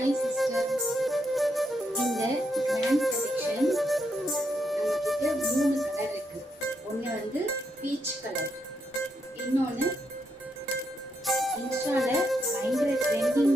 Hi sister. இந்த grand collection நம்மக்கிட்ட 3 colour இருக்கு. ஒன்று வந்து பீச் கலர், இன்னொன்று இன்ஸ்டால பயங்கர ட்ரெண்டிங்